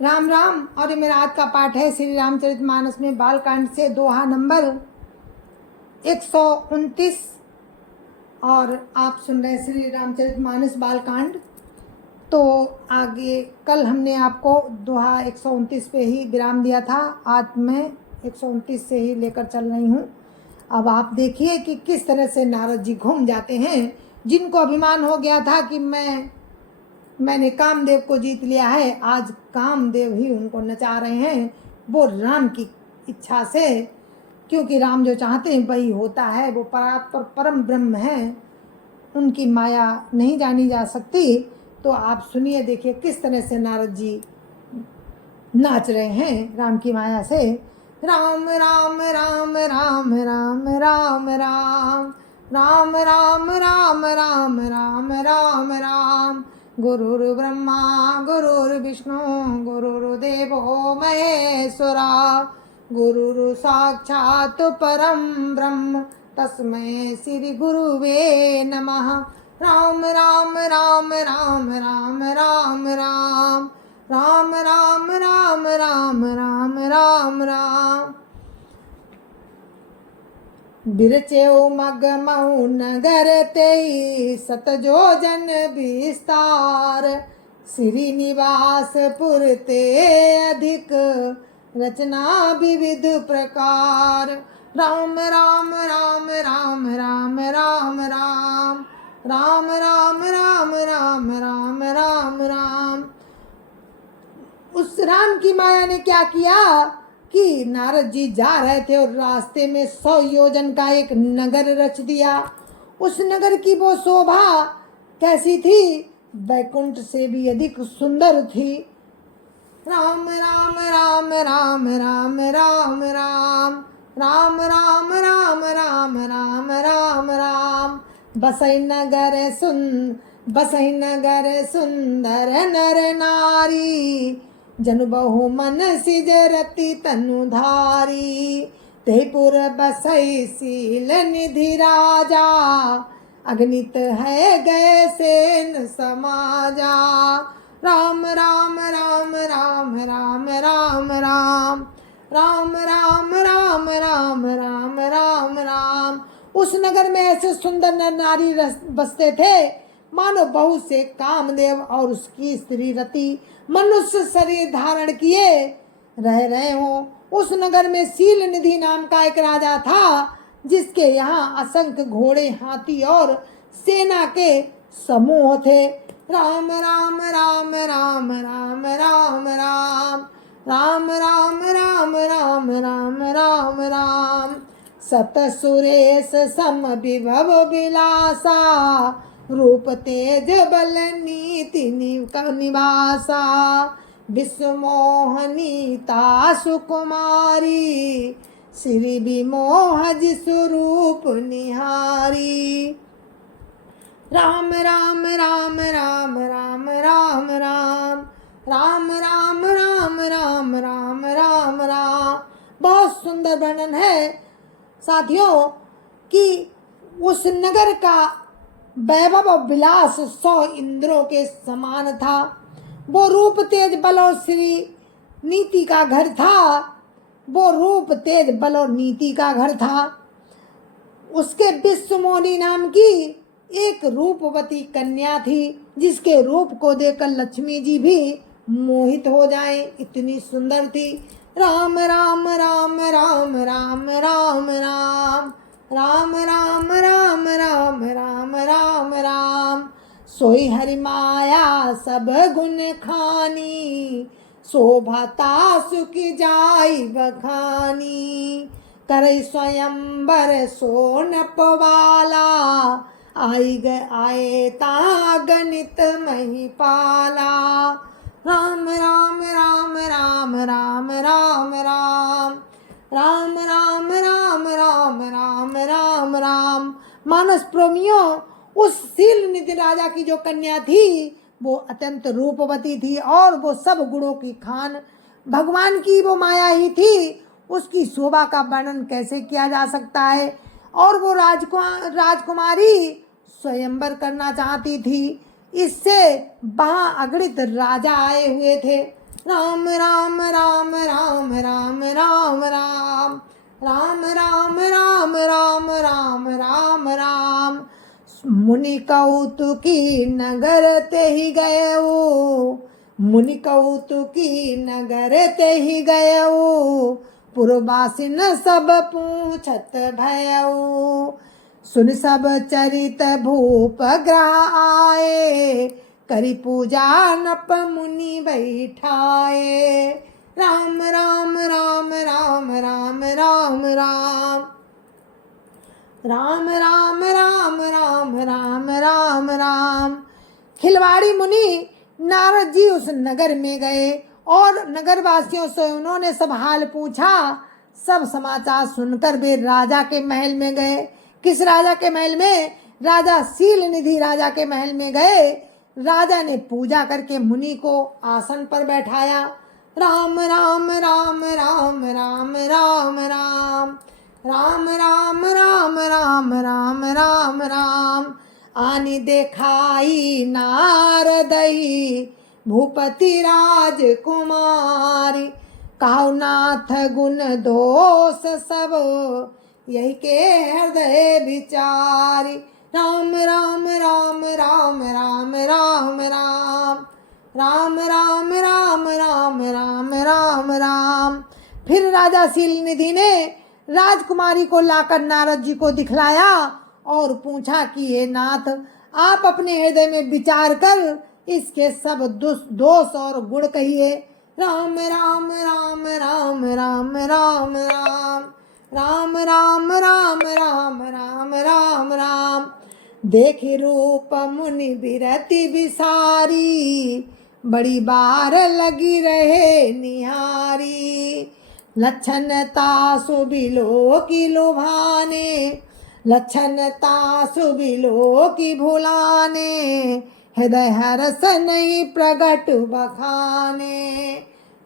राम राम। और ये मेरा आज का पाठ है श्री रामचरितमानस में बालकांड से दोहा नंबर 129। और आप सुन रहे श्री रामचरितमानस बालकांड। तो आगे कल हमने आपको दोहा 129 पे ही विराम दिया था। आज मैं 129 से ही लेकर चल रही हूँ। अब आप देखिए कि किस तरह से नारद जी घूम जाते हैं। जिनको अभिमान हो गया था कि मैंने कामदेव को जीत लिया है, आज कामदेव ही उनको नचा रहे हैं, वो राम की इच्छा से। क्योंकि राम जो चाहते हैं वही होता है। वो परात्पर परम ब्रह्म है, उनकी माया नहीं जानी जा सकती। तो आप सुनिए, देखिए किस तरह से नारद जी नाच रहे हैं राम की माया से। राम राम राम राम राम राम राम राम राम राम राम राम राम राम गुरुर्ब्रह्मा गुरुर्विष्णु गुरुर्देवो महेश्वरा गुरुर् साक्षात् परम ब्रह्म तस्मै श्री गुरुवे नमः। राम राम राम राम राम राम राम राम राम राम राम राम राम राम। बिरचेऊ मगमऊ नगर तेई सतजो जन विस्तार श्रीनिवास पुर ते अधिक रचना विविध प्रकार। राम राम राम राम राम राम राम राम राम राम राम राम राम राम। उस राम की माया ने क्या किया कि नारद जी जा रहे थे और रास्ते में 100 योजन का एक नगर रच दिया। उस नगर की वो शोभा कैसी थी, वैकुंठ से भी अधिक सुंदर थी। राम राम राम राम राम राम राम राम राम राम राम राम राम राम। बसई नगर सुंदर नर नारी जनु बहु मन सिज रति तनुधारी। तेपुर बसई शील निधि राजा अगणित है गए सेन समाजा। राम राम राम राम राम राम राम राम राम राम राम राम राम राम। उस नगर में ऐसे सुंदर नर नारी बसते थे मानो बहु से कामदेव और उसकी स्त्री रति मनुष्य शरीर धारण किए रह रहे हो। उस नगर में शील निधि नाम का एक राजा था, जिसके यहाँ असंख्य घोड़े हाथी और सेना के समूह थे। राम राम राम राम राम राम राम राम राम राम राम राम राम राम। सत सुरेश सम विभव विलासा रूप तेज बल नीति निवासा। विश्व मोहनीता सुकुमारी श्री विमोह स्वरूप निहारी। राम राम राम राम राम राम राम राम राम राम राम राम राम राम। बहुत सुंदर वर्णन है साथियों कि उस नगर का वैभव और विलास 100 इंद्रों के समान था। वो रूप तेज बल और श्री नीति का घर था। वो रूप तेज बल और नीति का घर था। उसके विश्वमोहिनी नाम की एक रूपवती कन्या थी, जिसके रूप को देखकर लक्ष्मी जी भी मोहित हो जाएं, इतनी सुंदर थी। राम राम राम राम राम राम राम राम राम राम राम राम राम राम। सोई हरि माया सब गुण खानी शोभाता सुखी जाई बखानी। करई स्वयंवर सोनप वाला आए ता गणित महिपाला। राम राम राम राम राम राम राम राम राम राम राम राम राम राम। मानस प्रेमियों, उस शील निधि राजा की जो कन्या थी वो अत्यंत रूपवती थी और वो सब गुणों की खान भगवान की वो माया ही थी। उसकी शोभा का वर्णन कैसे किया जा सकता है। और वो राजकुमारी स्वयंवर करना चाहती थी। इससे वहाँ अगणित राजा आए हुए थे। राम राम राम राम राम राम राम राम राम राम राम राम राम राम। मुनि कौतुकी नगर ते ही गयऊ, मुनि कौतुकी नगर ते ही गयऊ, पुरवासिन सब पूछत भयऊ। सुन सब चरित भूप ग्रह आए, करी पूजा नप मुनि बैठाए। राम राम राम राम राम राम राम राम राम राम राम राम राम राम। खिलवाड़ी मुनि नारद जी उस नगर में गए और नगर वासियों से उन्होंने सब हाल पूछा। सब समाचार सुनकर वे राजा के महल में गए। किस राजा के महल में? राजा सील निधि राजा के महल में गए। राजा ने पूजा करके मुनि को आसन पर बैठाया। राम राम राम राम राम राम राम राम राम राम राम राम राम राम। आनी देखाई नारदई भूपति राजकुमारी, कहो नाथ गुण दोष सब यही के हृदय विचारी। राम राम राम राम राम राम राम राम राम राम राम राम राम राम। फिर राजा सील निधि ने राजकुमारी को लाकर नारद जी को दिखलाया और पूछा कि हे नाथ, आप अपने हृदय में विचार कर इसके सब दोष और गुण कहिए। राम राम राम राम राम राम राम राम राम राम राम राम राम राम। देखी रूप मुनि बिरति बिसारी, बड़ी बार लगी रहे निहारी। लक्षण तासु बिलो की लुभाने, लक्षण तासु बिलो की भुलाने, हृदय हरस नहीं प्रगट बखाने।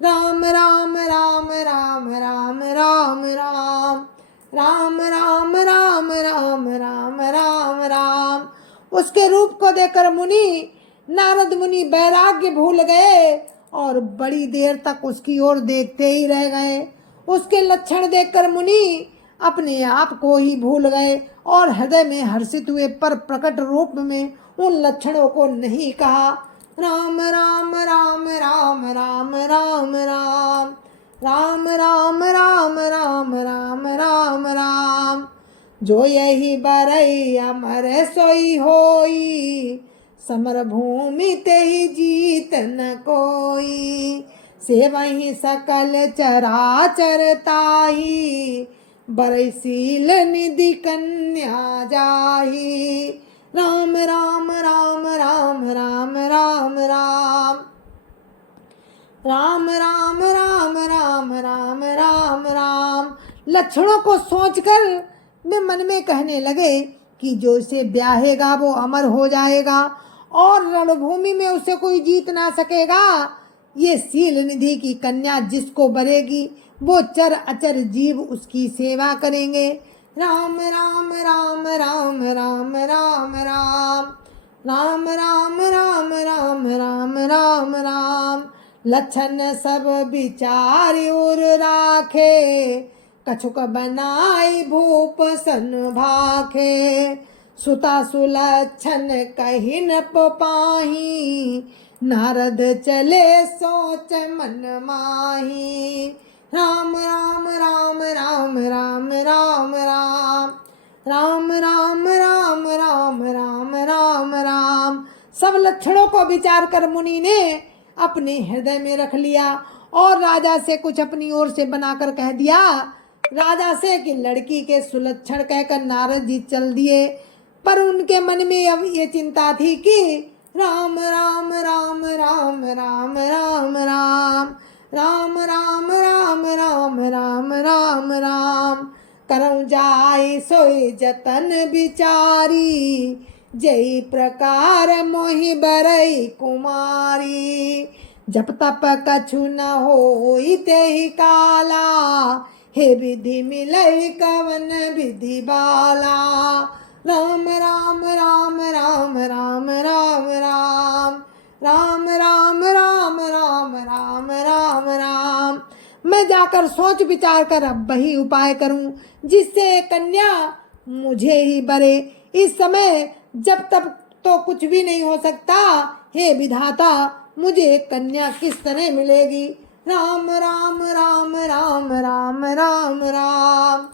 राम राम राम राम राम राम राम राम राम राम राम राम राम राम। उसके रूप को देखकर मुनि नारद मुनि वैराग्य भूल गए और बड़ी देर तक उसकी ओर देखते ही रह गए। उसके लक्षण देखकर मुनि अपने आप को ही भूल गए और हृदय में हर्षित हुए, पर प्रकट रूप में उन लक्षणों को नहीं कहा। राम राम राम राम राम राम राम राम राम राम राम राम राम राम। जो यही बरई अमर सोई होई, समर भूमि ते ही जीत न कोई। से वही सकल चराचर ताही, बरई सील निधि कन्या जाही। राम राम राम राम राम राम राम राम राम राम राम राम राम राम। लक्षणों को सोचकर वे मन में कहने लगे कि जो इसे ब्याहेगा वो अमर हो जाएगा और रणभूमि में उसे कोई जीत ना सकेगा। ये सील निधि की कन्या जिसको बरेगी वो चर अचर जीव उसकी सेवा करेंगे। राम राम राम राम राम राम राम राम राम राम राम राम राम राम। लक्षण सब विचार उर राखे, कछुक बनाई भूप सन भाखे। सुता सुलक्षण कही न पाही, नारद चले सोच मन माही। राम राम राम राम राम राम राम राम राम राम राम राम राम राम। सब लक्षणों को विचार कर मुनि ने अपने हृदय में रख लिया और राजा से कुछ अपनी ओर से बनाकर कह दिया। राजा से कि लड़की के सुलक्षण कहकर नारद जी चल दिए, पर उनके मन में अब ये चिंता थी कि राम राम राम राम राम राम राम राम राम राम राम राम राम राम। करऊं जाय सोई जतन विचारी, जय प्रकार मोहि बरई कुमारी। जप तप कछु न होई तेहि काला, हे विधि मिलई कवन विधि बाला। राम राम राम राम राम राम राम राम राम राम राम राम राम राम। मैं जाकर सोच विचार कर अब वही उपाय करूं जिससे कन्या मुझे ही बरे। इस समय जब तक तो कुछ भी नहीं हो सकता। हे विधाता, मुझे कन्या किस तरह मिलेगी। राम राम राम राम राम राम राम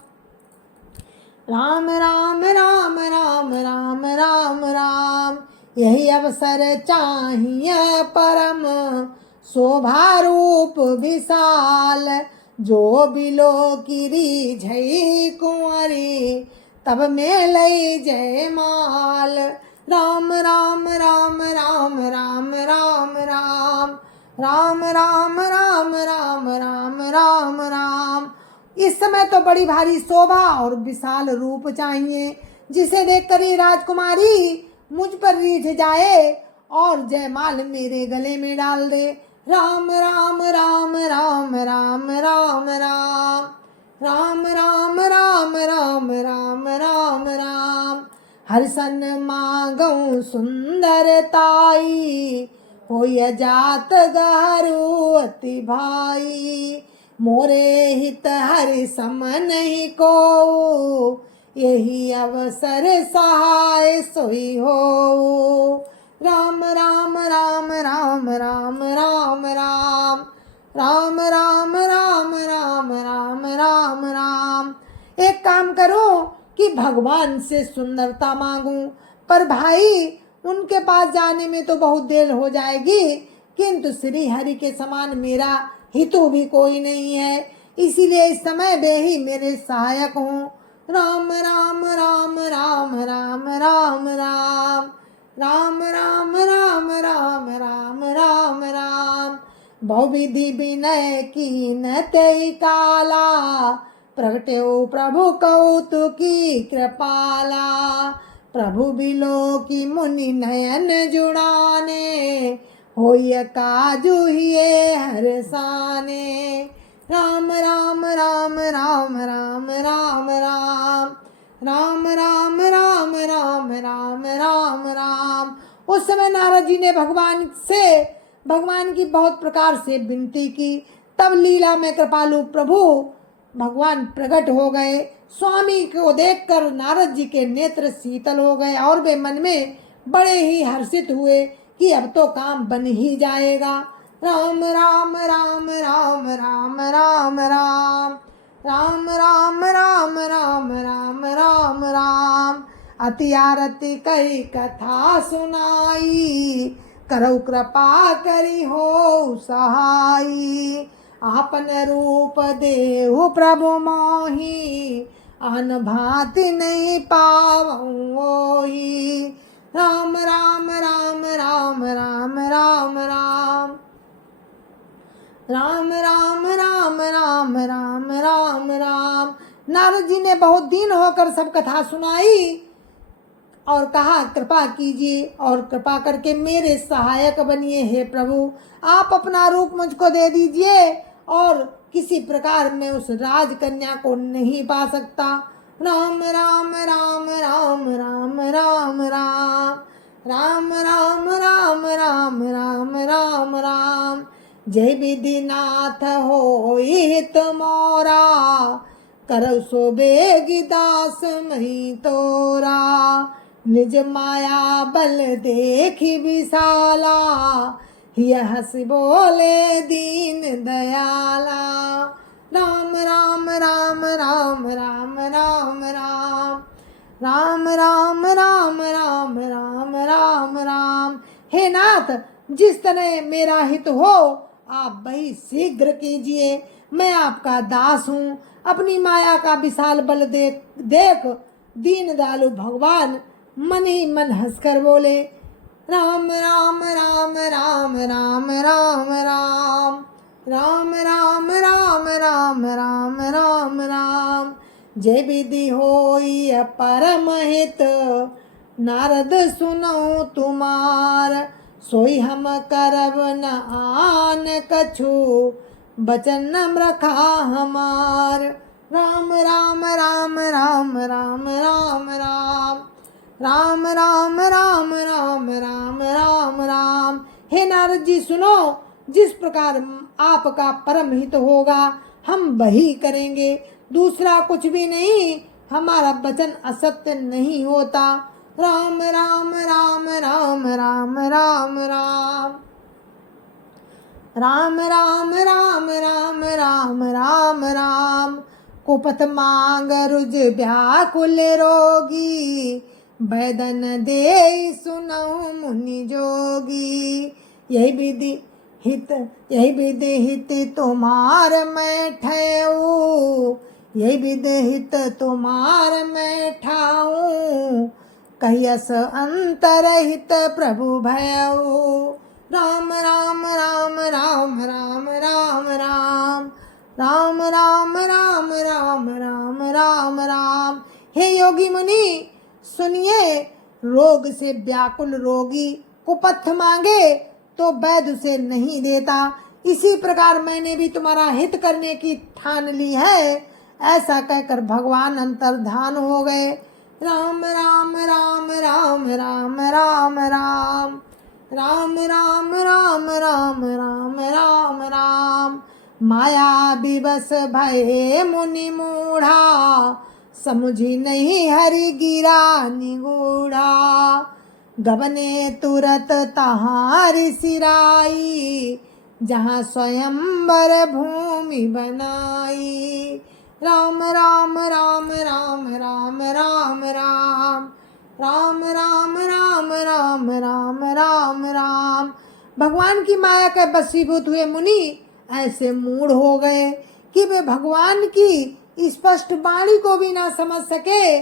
राम राम राम राम राम राम राम। यही अवसर चाहिए परम शोभा रूप विशाल। जो बिलो की रीझई कुंवरी तब में लई जय माल। राम राम राम राम राम राम राम राम राम राम राम राम राम राम। इस समय तो बड़ी भारी शोभा और विशाल रूप चाहिए जिसे देखकर ये राजकुमारी मुझ पर रीझ जाए और जयमाल मेरे गले में डाल दे। राम राम राम राम राम राम राम राम राम राम राम राम राम राम। हर्षन मांगऊ सुंदरताई होय जात गहरू अति भाई। मोरे हित हरि सम नहीं को यही अवसर सहाय सोई हो। राम राम राम राम राम राम राम राम राम राम राम राम राम राम। एक काम करो कि भगवान से सुंदरता मांगूं, पर भाई उनके पास जाने में तो बहुत देर हो जाएगी, किंतु श्री हरि के समान मेरा हितु भी कोई नहीं है, इसीलिए इस समय वे ही मेरे सहायक हों। राम राम राम राम राम राम राम राम राम राम राम राम राम राम। बहुविधि विनय कीन तेई काला प्रगट्यो प्रभु कौतुकी कृपाला। प्रभु बिलो की मुनि नयन जुड़ाने होय काजू हिये हरसाने। राम राम राम राम राम राम राम राम राम राम राम राम राम राम। उस समय नारद जी ने भगवान की बहुत प्रकार से विनती की। तब लीला में कृपालु प्रभु भगवान प्रकट हो गए। स्वामी को देखकर नारद जी के नेत्र शीतल हो गए और वे मन में बड़े ही हर्षित हुए कि अब तो काम बन ही जाएगा। राम राम राम राम राम राम राम राम राम राम राम राम राम राम। अति आरती कई कथा सुनाई करौ कृपा करी हो सहाई। आपन रूप देहु प्रभु मोहि आन भांति नहीं पावऊं ओहि। राम राम राम राम राम राम राम राम राम राम राम राम राम राम। नारद जी ने बहुत दिन होकर सब कथा सुनाई और कहा कृपा कीजिए और कृपा करके मेरे सहायक बनिए। हे प्रभु, आप अपना रूप मुझको दे दीजिए और किसी प्रकार मैं उस राजकन्या को नहीं पा सकता। राम राम राम राम राम राम राम राम राम राम राम राम राम राम। जय विधिनाथ होई हित मोरा करौ सो बेगी दास मही तोरा। निज माया बल देखी विशाला यह हंस बोले दीन दयाला। राम राम राम राम राम राम राम राम राम राम राम राम राम राम। हे नाथ, जिस तरह मेरा हित हो आप वही शीघ्र कीजिए। मैं आपका दास हूँ। अपनी माया का विशाल बल देख दीन दयालु भगवान मन ही मन हंसकर बोले राम राम राम राम राम राम राम राम राम राम राम राम राम राम। जय विधि होई परम हित नारद सुनो तुमार। सोई हम करब न आन कछु बचन रखा हमार। राम राम राम राम राम राम राम राम राम राम राम राम राम राम। हे नारद जी सुनो, जिस प्रकार आपका परम हित होगा हम वही करेंगे, दूसरा कुछ भी नहीं, हमारा वचन असत्य नहीं होता। राम राम राम राम राम राम राम राम राम राम राम राम राम राम। कुपथ मांग रुज व्याकुल रोगी, बैदन दे सुनऊ मुनि जोगी। यही विधि हित तुम्हार मैं ठहूँ, यही विधि हित तुम्हार मैं ठाऊँ। कहियस अंतरहित प्रभु भयऊ। राम राम राम राम राम राम राम राम राम राम राम राम राम राम। हे योगी मुनि सुनिए, रोग से व्याकुल रोगी कुपथ मांगे तो वैद्य उसे नहीं देता, इसी प्रकार मैंने भी तुम्हारा हित करने की ठान ली है। ऐसा कहकर भगवान अंतर्धान हो गए। राम राम राम राम राम राम राम राम राम राम राम राम राम राम। माया विवश भये मुनि मूढ़ा, समुझी नहीं हरि गिरा निगूढ़ा। गबने तुरत तहारी सिराई, जहाँ स्वयंवर भूमि बनाई। राम राम राम राम राम राम राम राम राम राम राम राम राम राम। भगवान की माया के वशीभूत हुए मुनि ऐसे मूढ़ हो गए कि वे भगवान की स्पष्ट वाणी को भी ना समझ सके।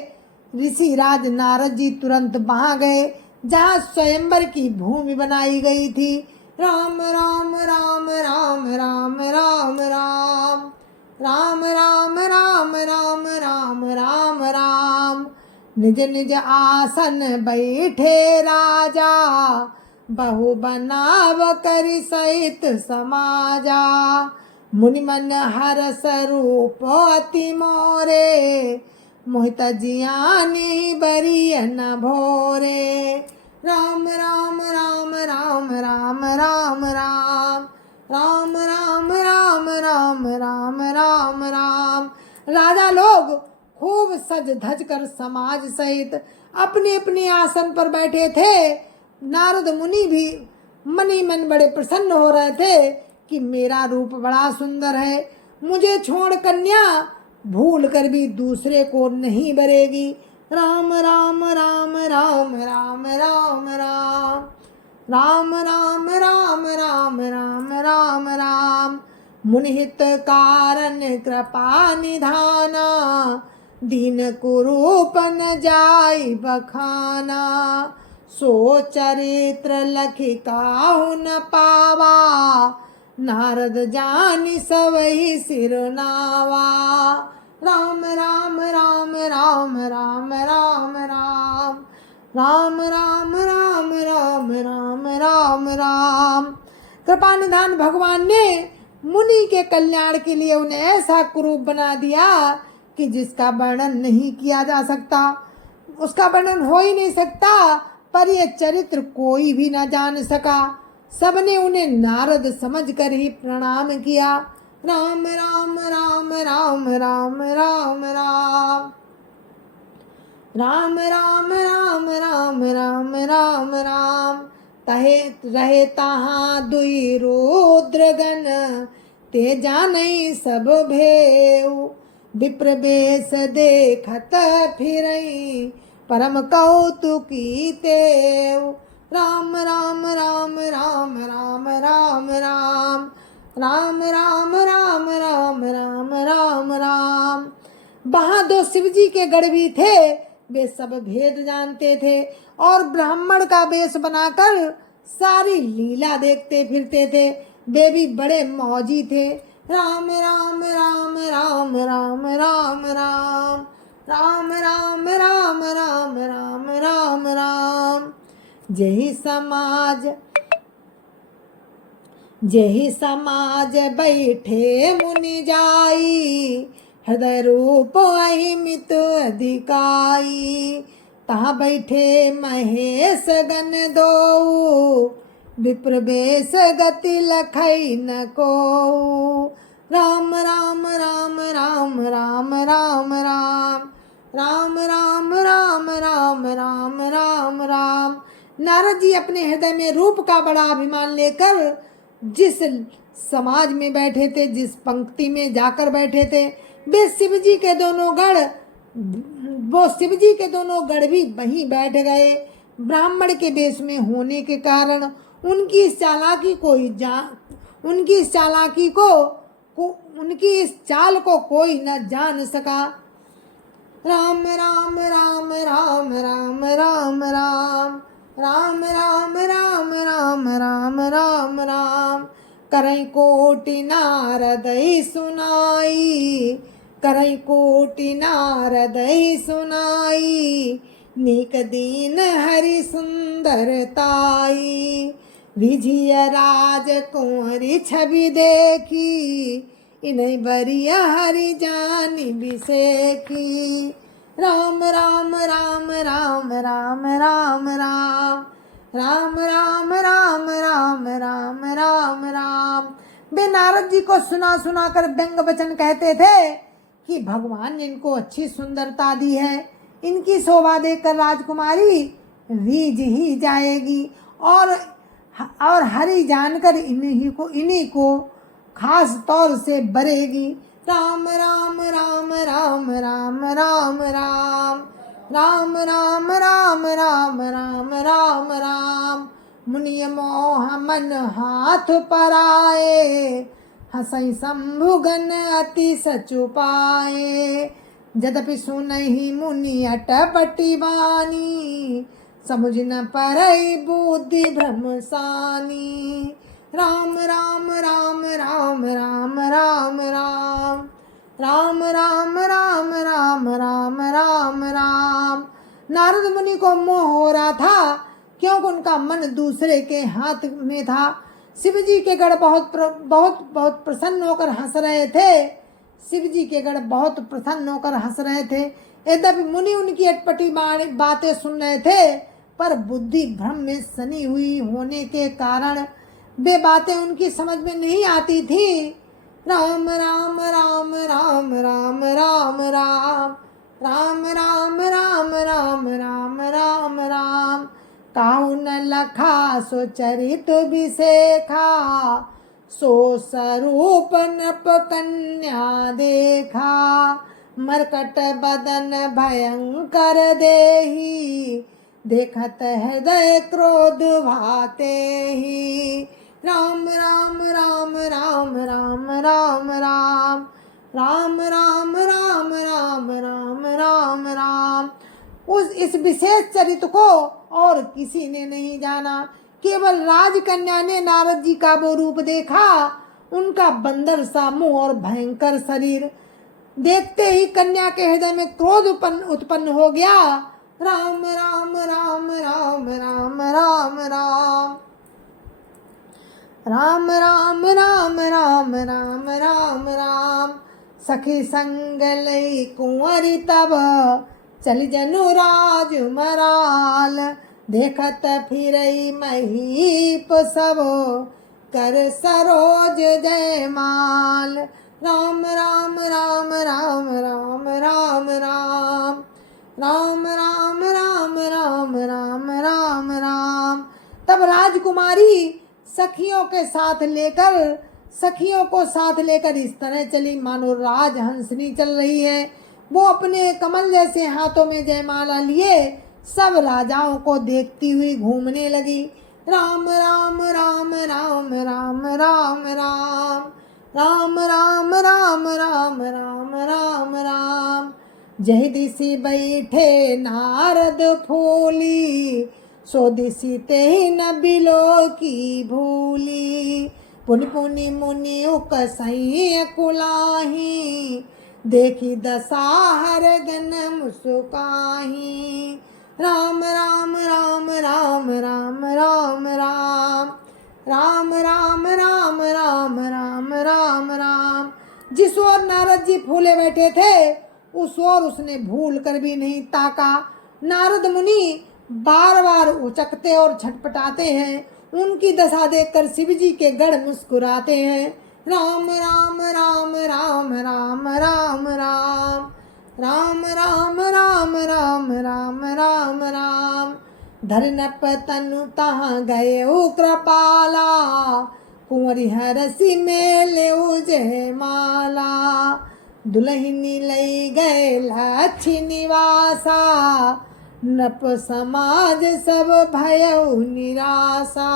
ऋषि राज नारद जी तुरंत वहां गए जहाँ स्वयंवर की भूमि बनाई गई थी। राम राम राम राम राम राम राम राम राम राम राम राम राम राम। निज निज आसन बैठे राजा, बहु बनाव करि सहित समाजा। मुनि मन हरस रूप अति मोरे, मोहित जियानी बरिय न भोरे। राम राम राम राम राम राम राम राम राम राम राम राम राम राम। राजा लोग खूब सज धज कर समाज सहित अपने अपने आसन पर बैठे थे। नारद मुनि भी मन ही मन बड़े प्रसन्न हो रहे थे कि मेरा रूप बड़ा सुंदर है, मुझे छोड़ कन्या भूल कर भी दूसरे को नहीं बरेगी। राम राम राम राम राम राम राम राम राम राम राम राम राम राम। मुनिहित कारण कृपा निधाना, दीन कुरूप न जाई बखाना। सो चरित्र लखि काहु न पावा, नारद जानि सबहि सिरनावा। राम राम राम राम राम राम राम राम राम राम राम राम राम राम। कृपा निधान भगवान ने मुनि के कल्याण के लिए उन्हें ऐसा कुरूप बना दिया कि जिसका वर्णन नहीं किया जा सकता, उसका वर्णन हो ही नहीं सकता। पर यह चरित्र कोई भी न जान सका। सबने उन्हें नारद समझकर ही प्रणाम किया। राम राम राम राम राम राम राम राम राम राम राम राम राम राम। तहे रहे तहाँ दुई रुद्रगण, ते जानई सब भेऊ। विप्र बेश देखत फिरई, परम कौतुकी तेऊ। राम राम राम राम राम राम राम राम राम राम राम राम राम राम। वहाँ दो शिव जी के गढ़ भी थे। वे सब भेद जानते थे और ब्राह्मण का वेश बनाकर सारी लीला देखते फिरते थे। वे भी बड़े मौजी थे। राम राम राम राम राम राम राम राम राम राम राम राम राम राम। जेहि समाज बैठे मुनि जाई, हृदय रूप अहिमित अधिकाई। तहाँ बैठे महेश गण दो, विप्र बेस गति लखई न को। राम राम राम राम राम राम राम राम राम राम राम राम राम राम। नारद जी अपने हृदय में रूप का बड़ा अभिमान लेकर जिस समाज में बैठे थे, जिस पंक्ति में जाकर बैठे थे, वे शिव जी के दोनों गढ़, वो शिव जी के दोनों गढ़ भी वहीं बैठ गए। ब्राह्मण के वेश में होने के कारण उनकी इस चालाकी उनकी इस चाल को कोई न जान सका। राम राम राम राम राम राम राम राम राम राम राम राम राम राम। करई कोटि नारद सुनाई, करई कोटि नारद सुनाई, नेक दीन हरि सुंदरताई। विजय राज कुंवरी छवि देखी, इन्हीं बरिया हरि जानी बिसेखी। राम राम राम राम राम राम राम राम राम राम राम राम राम राम। वे नारद जी को सुना सुना कर व्यंग वचन कहते थे कि भगवान ने इनको अच्छी सुंदरता दी है, इनकी शोभा देखकर राजकुमारी रीझ ही जाएगी और हरि जानकर इन्हीं को खास तौर से बरेगी। राम राम राम राम राम राम राम राम राम राम राम राम राम राम। मुनि मोह मन हाथ पराए, हसई शंभुगन अति सचुपाए। यद्यपि सुनहि मुनि अटपटी वाणी, समुझ न परई बुद्धि भ्रमसानी। राम राम राम राम राम राम राम राम राम राम राम राम राम राम। नारद मुनि को मोह हो रहा था क्योंकि उनका मन दूसरे के हाथ में था। शिव जी के गढ़ बहुत प्रसन्न होकर हंस रहे थे। शिव जी के गढ़ बहुत प्रसन्न होकर हंस रहे थे। यद्यपि मुनि उनकी अटपटी बातें सुन रहे थे, पर बुद्धि भ्रम में सनी हुई होने के कारण वे बातें उनकी समझ में नहीं आती थी। राम राम राम राम राम राम राम राम राम राम राम राम राम राम। काहू न लखा सो चरित विशेखा, सो स्वरूप नृप कन्या देखा। मरकट बदन भयंकर देही, देखत हृदय क्रोध भाते ही। राम राम राम राम राम राम राम राम राम राम राम राम राम राम। इस विशेष चरित्र को और किसी ने नहीं जाना, केवल राजकन्या ने नारद जी का वो रूप देखा। उनका बंदर सा मुंह और भयंकर शरीर देखते ही कन्या के हृदय में क्रोध उत्पन्न हो गया। राम राम राम राम राम राम राम राम राम राम राम राम राम राम। सखी संग लई कुंवरी तब, चल जनु राज मराल। देखत फिरई महीप सब, कर सरोज जयमाल। राम राम राम राम राम राम राम राम राम राम राम राम राम राम। तब राजकुमारी सखियों को साथ लेकर इस तरह चली मानो राजहंसनी चल रही है। वो अपने कमल जैसे हाथों में जयमाला लिए सब राजाओं को देखती हुई घूमने लगी। राम राम राम राम राम राम राम राम राम राम राम राम राम राम। जय दिशि बैठे नारद फूली, सो दिशि ते न बिलो की भूली। पुनि पुनि मुनि उकसई कुलाही, देखी दसाहर गन मुस्काही। राम राम राम राम राम राम राम राम राम राम राम राम राम राम। जिस ओर नारद जी फूले बैठे थे उस ओर उसने भूल कर भी नहीं ताका। नारद मुनि बार बार उचकते और छटपटाते हैं। उनकी दशा देखकर शिव जी के गढ़ मुस्कुराते हैं। राम राम राम राम राम राम राम राम राम राम राम राम राम राम। धरनप तनु तहाँ गए ओ कृपाला, कुंवरी हरसी मेले जय माला। दुल्हनी लई गए लक्ष्मी निवासा, नप समाज सब भयउ निराशा।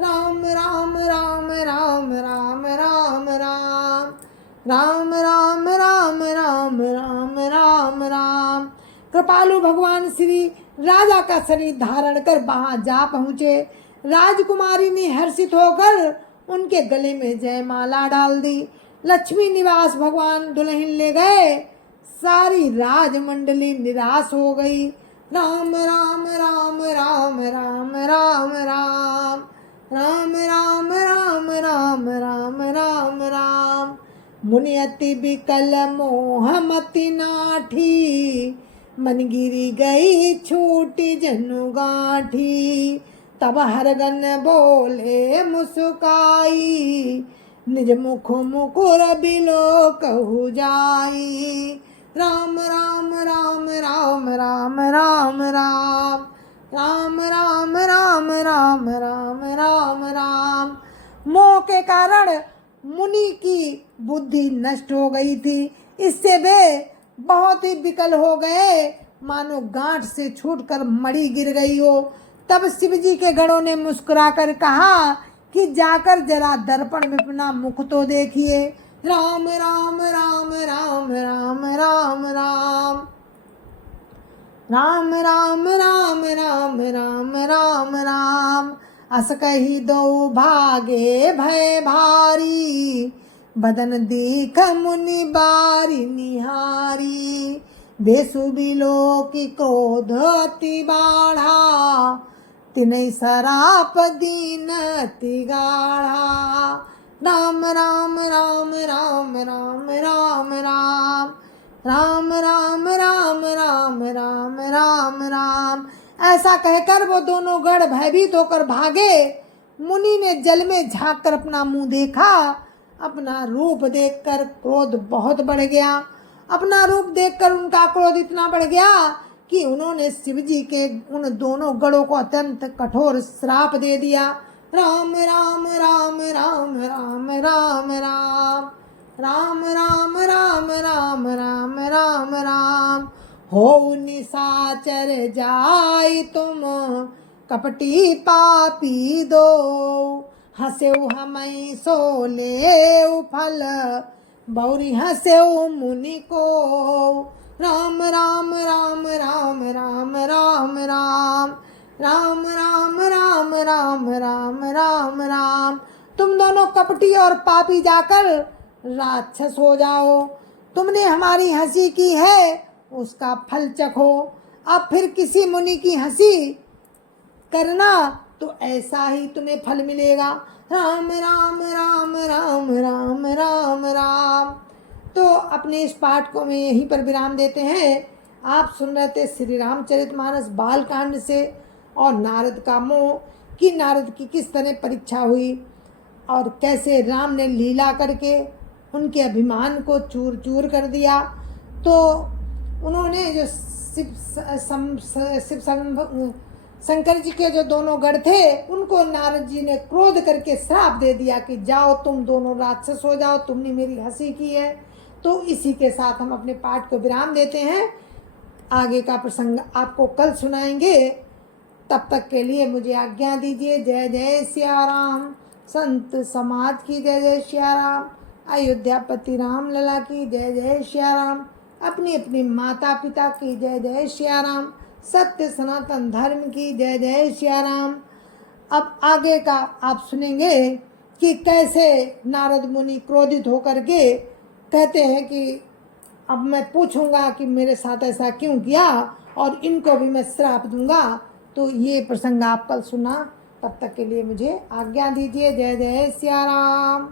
राम राम राम राम राम राम राम राम राम राम राम राम राम राम। कृपालु भगवान श्री राजा का शरीर धारण कर वहां जा पहुँचे। राजकुमारी ने हर्षित होकर उनके गले में जयमाला डाल दी। लक्ष्मी निवास भगवान दुल्हन ले गए, सारी राजमंडली निराश हो गई। राम राम राम राम राम राम राम राम राम राम राम राम राम राम। मुनि अति विकल मोहमति नाठी, मन गिरी गई छूटी जनु गांठी। तब हरगन बोले मुस्काई, निज मुख मुकुर बिलो कहु जाई। राम राम राम राम राम राम राम राम राम राम राम राम राम राम। मोह के कारण मुनि की बुद्धि नष्ट हो गई थी। इससे वे बहुत ही विकल हो गए, मानो गांठ से छूटकर मणि गिर गई हो। तब शिव जी के गणों ने मुस्कुरा कर कहा कि जाकर जरा दर्पण में अपना मुख तो देखिए। राम राम राम राम राम राम राम राम राम राम राम राम राम राम। अस कही दो भागे भय भारी, बदन दीख मुनि बारी निहारी। बेसु बिलो की क्रोध अति बाढ़ा, तिनई सराप दीन अति गाढ़ा। राम राम राम राम राम राम राम राम राम राम राम राम राम राम। ऐसा कहकर वो दोनों गढ़ भयभीत होकर भागे। मुनि ने जल में झांक कर अपना मुंह देखा। अपना रूप देखकर क्रोध बहुत बढ़ गया। अपना रूप देखकर उनका क्रोध इतना बढ़ गया कि उन्होंने शिव जी के उन दोनों गढ़ों को अत्यंत कठोर श्राप दे दिया। राम राम राम राम राम राम राम राम राम राम राम राम राम राम। हो निशाचर जाई तुम कपटी पापी दो, हंसेउ हमई सो ले फल बौरी हंसेउ मुनि को। राम राम राम राम राम राम राम राम राम राम राम राम राम राम। तुम दोनों कपटी और पापी जाकर राक्षस हो जाओ। तुमने हमारी हंसी की है, उसका फल चखो। अब फिर किसी मुनि की हंसी करना तो ऐसा ही तुम्हें फल मिलेगा। राम राम राम राम राम राम राम। तो अपने इस पाठ को मैं यहीं पर विराम देते हैं। आप सुन रहे थे श्री रामचरितमानस बालकांड से, और नारद का मोह कि नारद की किस तरह परीक्षा हुई और कैसे राम ने लीला करके उनके अभिमान को चूर चूर कर दिया। तो उन्होंने जो शंकर जी के जो दोनों गढ़ थे उनको नारद जी ने क्रोध करके श्राप दे दिया कि जाओ तुम दोनों राक्षस हो जाओ, तुमने मेरी हंसी की है। तो इसी के साथ हम अपने पाठ को विराम देते हैं। आगे का प्रसंग आपको कल सुनाएंगे। तब तक के लिए मुझे आज्ञा दीजिए। जय जय सिया राम। संत समाज की जय जय सिया राम। अयोध्यापति राम लला की जय जय सिया राम। अपनी अपनी माता पिता की जय जय सिया राम। सत्य सनातन धर्म की जय जय सिया राम। अब आगे का आप सुनेंगे कि कैसे नारद मुनि क्रोधित होकर के कहते हैं कि अब मैं पूछूंगा कि मेरे साथ ऐसा क्यों किया और इनको भी मैं श्राप दूंगा। तो ये प्रसंग आप कल सुना। तब तक के लिए मुझे आज्ञा दीजिए। जय जय सिया राम।